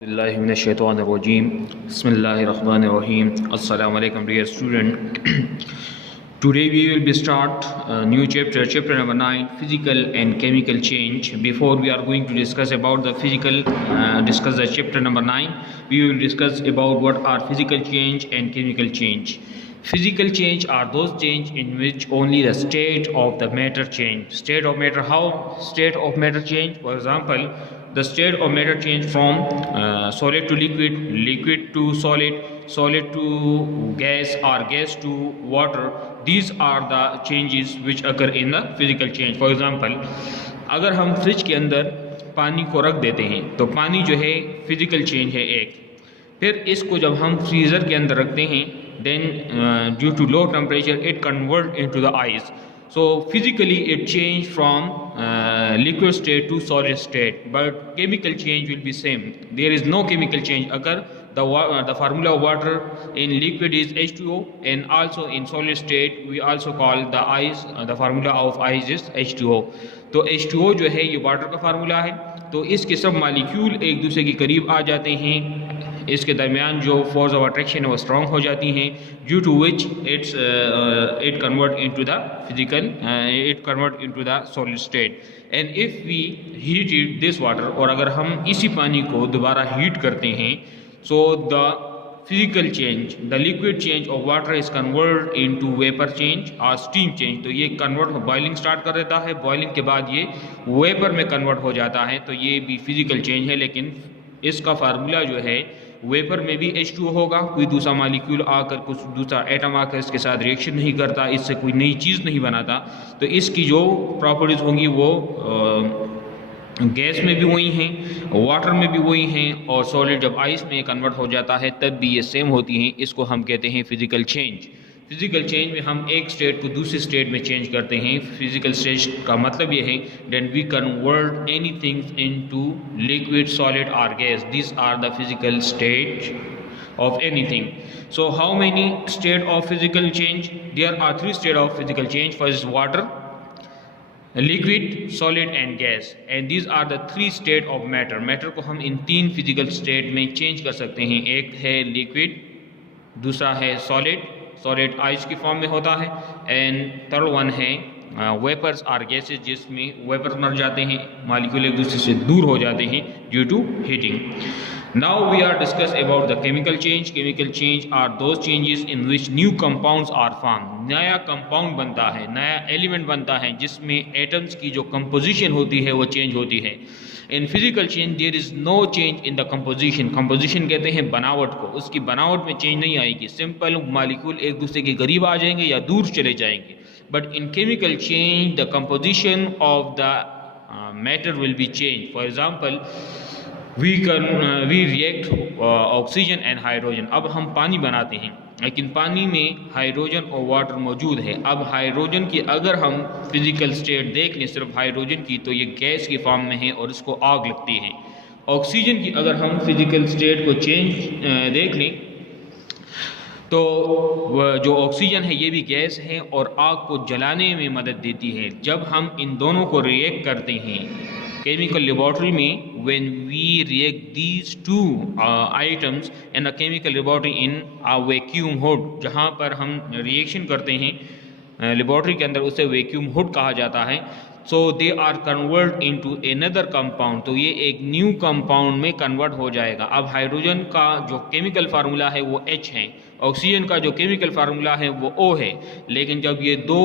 बिस्मिल्लाहिर्रहमानिर्रहीम बिस्मिल्लाहिर्रहमानिर्रहीम अस्सलामु अलैकुम dear student. Today we will be start a new chapter number 9, physical and chemical change. Before we are going to discuss about the discuss the chapter number 9, we will discuss about what are physical change and chemical change. Physical change are those change in which only the state of the matter change. State of matter, how state of matter change? For example, the state of matter change from solid to liquid, liquid to solid, solid to gas, or gas to water. These are the changes which occur in the physical change. For example, अगर हम fridge के अंदर पानी को रख देते हैं तो पानी जो है फिजिकल चेंज है एक. फिर इसको जब हम फ्रीज़र के अंदर रखते हैं then due to low temperature it convert into the ice. So physically it change from liquid state to solid state, but chemical change will be same. There is no chemical change occur. The formula of water in liquid is H2O, and also in solid state we also call the ice, the formula of ice is H2O. तो H2O जो है ये water का formula है. तो इसके सब molecule एक दूसरे के करीब आ जाते हैं, इसके दरमियान जो फोर्स ऑफ अट्रैक्शन है वो स्ट्रॉन्ग हो जाती हैं, due to which it convert into the physical it convert into the solid state. And if we heat it this water, और अगर हम इसी पानी को दोबारा हीट करते हैं, so the physical change, the liquid change of water is convert into vapour change और स्टीम चेंज. तो ये कन्वर्ट बॉइलिंग स्टार्ट कर देता है, बॉइलिंग के बाद ये वेपर में कन्वर्ट हो जाता है. तो ये भी फिजिकल चेंज है, लेकिन इसका फार्मूला जो है वेपर में भी H2O होगा. कोई दूसरा मालिक्यूल आकर, कुछ दूसरा एटम आकर इसके साथ रिएक्शन नहीं करता, इससे कोई नई चीज़ नहीं बनाता. तो इसकी जो प्रॉपर्टीज़ होंगी वो गैस में भी वही हैं, वाटर में भी वही हैं, और सॉलिड जब आइस में कन्वर्ट हो जाता है तब भी ये सेम होती हैं. इसको हम कहते हैं फिजिकल चेंज. फिजिकल चेंज में हम एक स्टेट को दूसरे स्टेट में चेंज करते हैं. फिजिकल स्टेट का मतलब ये है then we convert anything into liquid, solid और gas. This are the physical state of anything. So how many state of physical change? There are 3 state of physical change. First is water, liquid, solid and gas, and these are the 3 state of matter. Matter को हम इन 3 physical state में change कर सकते हैं. एक है liquid, दूसरा है solid, सॉलिड आइस की फॉर्म में होता है, एंड थर्ड वन है वेपर्स और गैसेस, जिसमें वेपर्स मर जाते हैं, मालिक्यूल एक दूसरे से दूर हो जाते हैं due to heating. Now we are discuss about the chemical change. Chemical change are those changes in which new compounds are form. नया कंपाउंड बनता है, नया एलिमेंट बनता है, जिसमें एटम्स की जो कंपोजिशन होती है वो चेंज होती है. In physical change there is no change in the composition. Composition कहते हैं बनावट को, उसकी बनावट में चेंज नहीं आएगी. सिंपल मालिक्यूल एक दूसरे के करीब आ जाएंगे या दूर चले जाएंगे. But in chemical change the composition of the matter will be change. For example we react oxygen and hydrogen. अब हम पानी बनाते हैं, लेकिन पानी में हाइड्रोजन और वाटर मौजूद है. अब हाइड्रोजन की अगर हम फिजिकल स्टेट देख लें सिर्फ हाइड्रोजन की, तो ये गैस की फॉर्म में है और इसको आग लगती है. ऑक्सीजन की अगर हम फिजिकल स्टेट को चेंज देख लें, तो जो ऑक्सीजन है ये भी गैस है और आग को जलाने में मदद देती है. जब हम इन दोनों को रिएक्ट करते हैं केमिकल लेबॉर्ट्री में, when we react these two items in a chemical laboratory in a vacuum hood, जहाँ पर हम रिएक्शन करते हैं लेबॉर्ट्री के अंदर, उसे वैक्यूम हुड कहा जाता है. So they are convert into another compound. तो ये एक न्यू कंपाउंड में कन्वर्ट हो जाएगा. अब हाइड्रोजन का जो केमिकल फार्मूला है वो H है, ऑक्सीजन का जो केमिकल फार्मूला है वो O है. लेकिन जब ये 2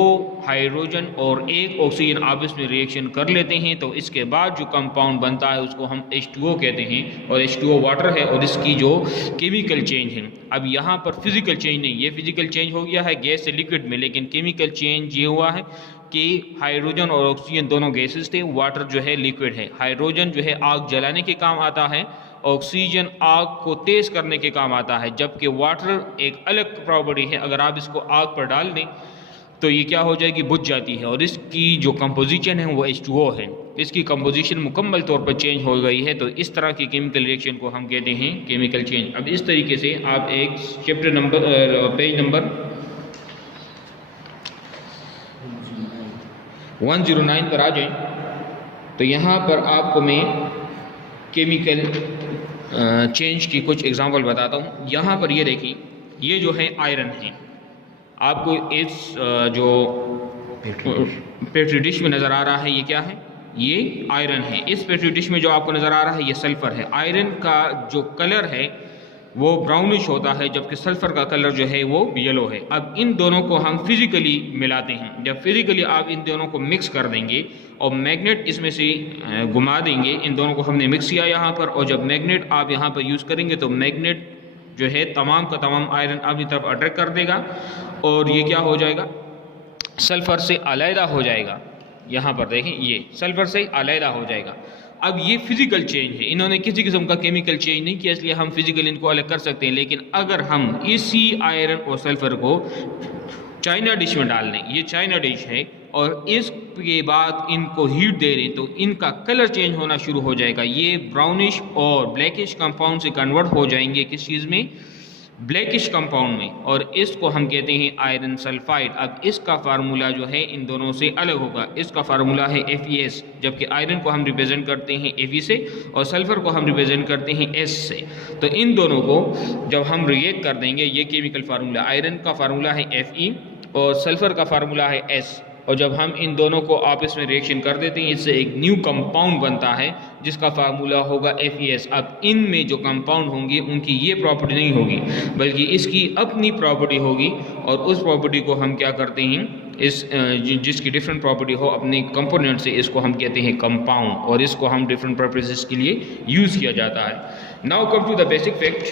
हाइड्रोजन और 1 ऑक्सीजन आपस में रिएक्शन कर लेते हैं, तो इसके बाद जो कंपाउंड बनता है उसको हम H2O कहते हैं, और H2O वाटर है, और इसकी जो केमिकल चेंज है. अब यहाँ पर फिजिकल चेंज नहीं, ये फिजिकल चेंज हो गया है गैस से लिक्विड में, लेकिन केमिकल चेंज ये हुआ है कि हाइड्रोजन और ऑक्सीजन दोनों गैसेस थे, वाटर जो है लिक्विड है. हाइड्रोजन जो है आग जलाने के काम आता है, ऑक्सीजन आग को तेज़ करने के काम आता है, जबकि वाटर एक अलग प्रॉपर्टी है. अगर आप इसको आग पर डाल दें तो ये क्या हो जाएगी, बुझ जाती है, और इसकी जो कंपोजिशन है वो H2O है. इसकी कंपोजिशन मुकम्मल तौर पर चेंज हो गई है. तो इस तरह की केमिकल रिएक्शन को हम कहते हैं केमिकल चेंज. अब इस तरीके से आप एक चैप्टर नंबर पेज नंबर 109 पर आ जाएं. तो यहाँ पर आपको मैं केमिकल चेंज की कुछ एग्जांपल बताता हूँ। यहाँ पर ये देखिए, ये जो है आयरन है, आपको इस जो पेट्री डिश में नज़र आ रहा है, ये क्या है? ये आयरन है। इस पेट्री डिश में जो आपको नज़र आ रहा है ये सल्फ़र है। आयरन का जो कलर है वो ब्राउनिश होता है, जबकि सल्फ़र का कलर जो है वो येलो है। अब इन दोनों को हम फिज़िकली मिलाते हैं। जब फिज़िकली आप इन दोनों को मिक्स कर देंगे और मैग्नेट इसमें से घुमा देंगे, इन दोनों को हमने मिक्स किया यहाँ पर, और जब मैग्नेट आप यहाँ पर यूज़ करेंगे तो मैग्नेट जो है तमाम का तमाम आयरन अपनी तरफ अट्रैक्ट कर देगा और ये क्या हो जाएगा? सल्फ़र से अलहदा हो जाएगा। यहाँ पर देखें, ये सल्फ़र से अलहदा हो जाएगा। अब ये फिज़िकल चेंज है, इन्होंने किसी किस्म का केमिकल चेंज नहीं किया, इसलिए हम फिज़िकल इनको अलग कर सकते हैं। लेकिन अगर हम इसी आयरन और सल्फ़र को चाइना डिश में डाल लें, ये चाइना डिश है, और इसके बाद इनको हीट दे दें तो इनका कलर चेंज होना शुरू हो जाएगा। ये ब्राउनिश और ब्लैकिश कंपाउंड से कन्वर्ट हो जाएंगे किस चीज़ में? ब्लैकिश कंपाउंड में, और इसको हम कहते हैं आयरन सल्फाइड। अब इसका फार्मूला जो है इन दोनों से अलग होगा। इसका फार्मूला है FeS, जबकि आयरन को हम रिप्रेजेंट करते हैं Fe से और सल्फ़र को हम रिप्रेजेंट करते हैं S से। तो इन दोनों को जब हम रिएक्ट कर देंगे, ये केमिकल फार्मूला, आयरन का फार्मूला है Fe और सल्फ़र का फार्मूला है S, और जब हम इन दोनों को आपस में रिएक्शन कर देते हैं, इससे एक न्यू कंपाउंड बनता है जिसका फार्मूला होगा FeS। अब इनमें जो कंपाउंड होंगे उनकी ये प्रॉपर्टी नहीं होगी, बल्कि इसकी अपनी प्रॉपर्टी होगी, और उस प्रॉपर्टी को हम क्या करते हैं, इस जिसकी डिफरेंट प्रॉपर्टी हो अपने कंपोनेंट से, इसको हम कहते हैं कंपाउंड, और इसको हम डिफरेंट पर्पसेस के लिए यूज़ किया जाता है। Now come to the basic fact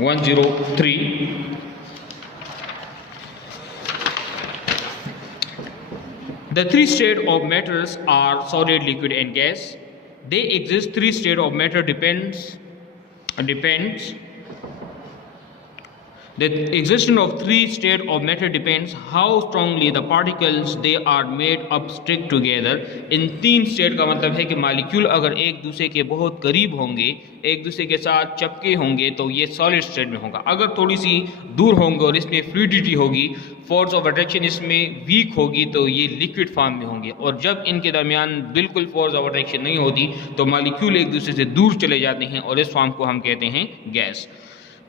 103। The three states of matters are solid, liquid, and gas. They exist. Three states of matter depends. The existence of three states of matter depends how strongly the particles they are made up stick together. इन तीन state का मतलब है कि molecule अगर एक दूसरे के बहुत करीब होंगे, एक दूसरे के साथ चपके होंगे, तो ये सॉलिड स्टेट में होगा। अगर थोड़ी सी दूर होंगे और इसमें फ्लूइडिटी होगी, फोर्स ऑफ अट्रैक्शन इसमें वीक होगी, तो ये लिक्विड फॉर्म में होंगे। और जब इनके दरमियान बिल्कुल फोर्स ऑफ अट्रैक्शन नहीं होती तो मालिक्यूल एक दूसरे से दूर चले जाते हैं, और इस फॉर्म को हम कहते हैं gas.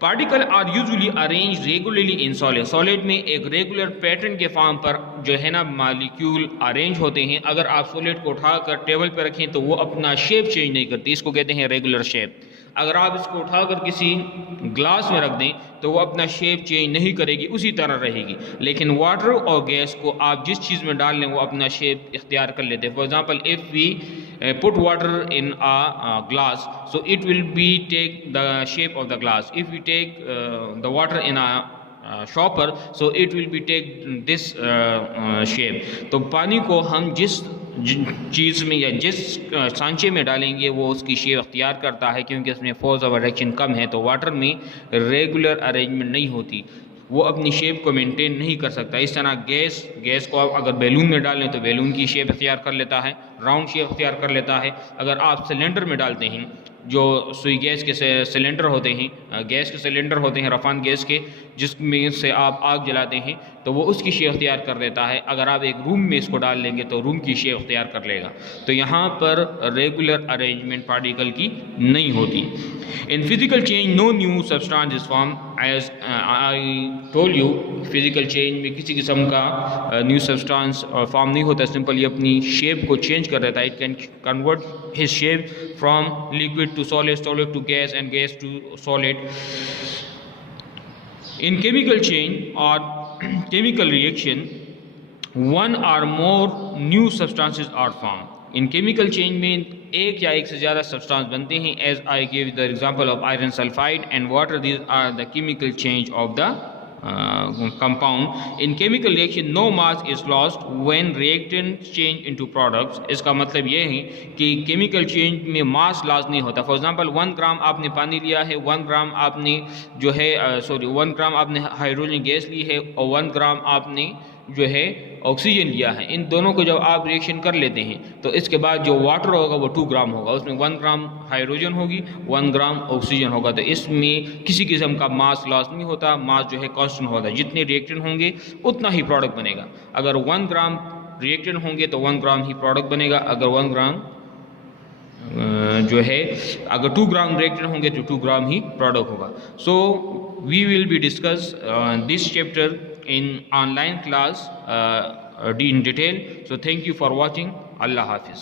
Particle are usually arrange regularly in solid. Solid में एक रेगुलर पैटर्न के फॉर्म पर जो है ना मालिक्यूल अरेंज होते हैं। अगर आप सॉलिड को उठाकर टेबल पर रखें तो वो अपना शेप चेंज नहीं करती, इसको कहते हैं रेगुलर शेप। अगर आप इसको उठाकर किसी ग्लास में रख दें तो वो अपना शेप चेंज नहीं करेगी, उसी तरह रहेगी। लेकिन वाटर और गैस को आप जिस चीज़ में डाल लें वो अपना शेप इख्तियार कर लेते हैं। For example, if we put water in a glass, so it will be take the shape of the glass. If we take the water in a shopper, so it will be take this shape. तो पानी को हम जिस चीज़ में या जिस सांचे में डालेंगे वो उसकी शेप अख्तियार करता है, क्योंकि इसमें फोर्स ऑफ अट्रैक्शन कम है। तो वाटर में रेगुलर अरेंजमेंट नहीं होती, वो अपनी शेप को मेंटेन नहीं कर सकता। इस तरह गैस को आप अगर बैलून में डालें तो बैलून की शेप अख्तियार कर लेता है, राउंड शेप अख्तियार कर लेता है। अगर आप सिलेंडर में डालते हैं, जो सुई गैस के सिलेंडर होते हैं, गैस के सिलेंडर होते हैं रफान गैस के, जिसमें से आप आग जलाते हैं, तो वो उसकी शेप अख्तियार कर देता है। अगर आप एक रूम में इसको डाल लेंगे तो रूम की शेप अख्तियार कर लेगा। तो यहाँ पर रेगुलर अरेंजमेंट पार्टिकल की नहीं होती। In physical change no new substance is form. As I told you, physical change में किसी किस्म का न्यू सब्सटेंस फॉर्म नहीं होता, सिंपली अपनी शेप को चेंज कर देता है। It can convert his shape from liquid to solid, solid to gas, and gas to solid. In chemical change or chemical reaction, one or more new substances are formed. In chemical change में एक या एक से ज़्यादा substance बनते हैं। As I give the example of iron sulphide and water, these are the chemical change of the compound. In chemical reaction no mass is lost when reactant change into products. इसका मतलब ये है कि chemical change में mass loss नहीं होता। For example, 1 ग्राम आपने पानी लिया है, 1 ग्राम आपने जो है 1 ग्राम आपने हाइड्रोजन गैस ली है, और 1 ग्राम आपने जो है ऑक्सीजन लिया है। इन दोनों को जब आप रिएक्शन कर लेते हैं तो इसके बाद जो वाटर होगा वो 2 ग्राम होगा, उसमें 1 ग्राम हाइड्रोजन होगी, 1 ग्राम ऑक्सीजन होगा। तो इसमें किसी किस्म का मास लॉस नहीं होता, मास जो है कांस्टेंट होता है। जितने रिएक्टेंट होंगे उतना ही प्रोडक्ट बनेगा। अगर 1 ग्राम रिएक्टेंट होंगे तो 1 ग्राम ही प्रोडक्ट बनेगा। अगर 1 ग्राम जो है अगर 2 ग्राम रिएक्टेंट होंगे तो 2 ग्राम ही प्रोडक्ट होगा. So we will be discuss this chapter in online class in detail. So thank you for watching. Allah Hafiz.